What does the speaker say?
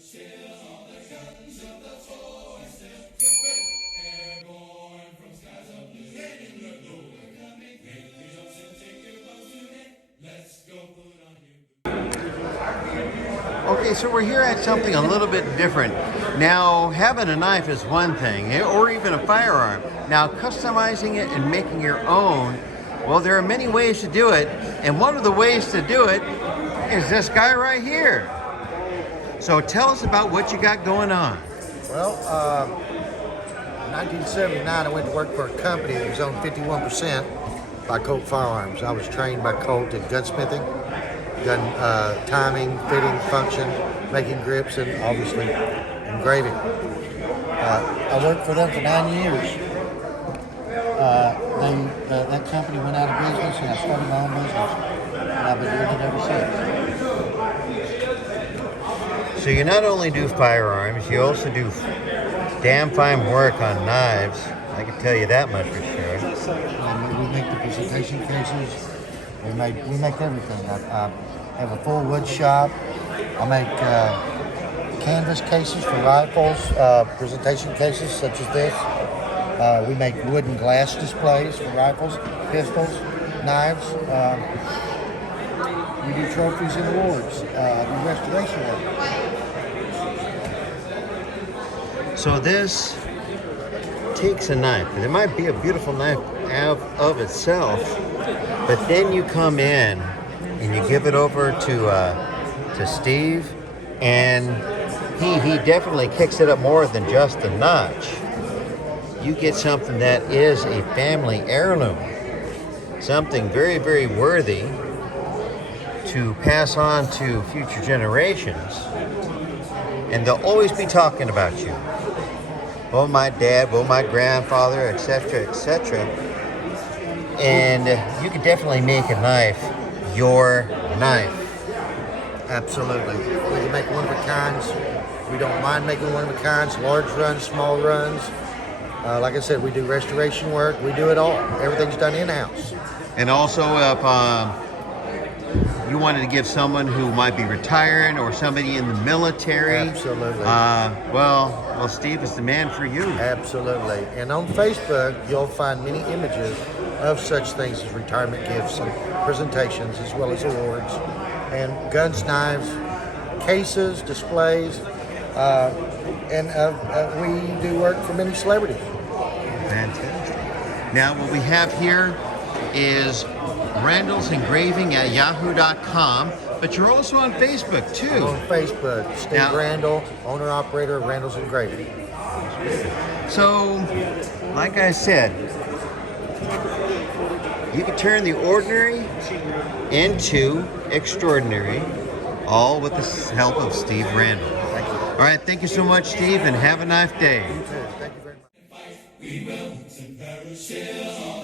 Okay, so we're here at something a little bit different. Now, having a knife is one thing, or even a firearm. Now, customizing it and making your own, well, there are many ways to do it, and one of the ways to do it is this guy right here. So tell us about what you got going on. Well, in 1979, I went to work for a company that was owned 51% by Colt Firearms. I was trained by Colt in gunsmithing, gun timing, fitting, function, making grips, and obviously engraving. I worked for them for 9 years. That company went out of business, and I started my own business, and I've been doing it ever since. So you not only do firearms, you also do damn fine work on knives. I can tell you that much for sure. We make the presentation cases. We make everything. I have a full wood shop. I make canvas cases for rifles, presentation cases such as this. We make wood and glass displays for rifles, pistols, knives. We do trophies and awards. I do restoration work. So this takes a knife, and it might be a beautiful knife of itself, but then you come in and you give it over to Steve, and he definitely kicks it up more than just a notch. You get something that is a family heirloom, something very, very worthy to pass on to future generations, and they'll always be talking about you. Oh, my dad, oh, my grandfather, etc., etc. And you could definitely make a knife your knife. Absolutely. We can make one-of-a-kinds. We don't mind making one-of-a-kinds, large runs, small runs. Like I said, we do restoration work. We do it all. Everything's done in-house. And also, if you wanted to give someone who might be retiring or somebody in the military. Absolutely. Well, Steve is the man for you. Absolutely. And on Facebook, you'll find many images of such things as retirement gifts and presentations, as well as awards, and guns, knives, cases, displays, and we do work for many celebrities. Fantastic. Now, what we have here is Randall's Engraving at yahoo.com, but you're also on Facebook too. I'm on Facebook, Steve Randall, owner-operator of Randall's Engraving. So, like I said, you can turn the ordinary into extraordinary, all with the help of Steve Randall. Thank you. All right, thank you so much, Steve, and have a nice day. You too. Thank you very much.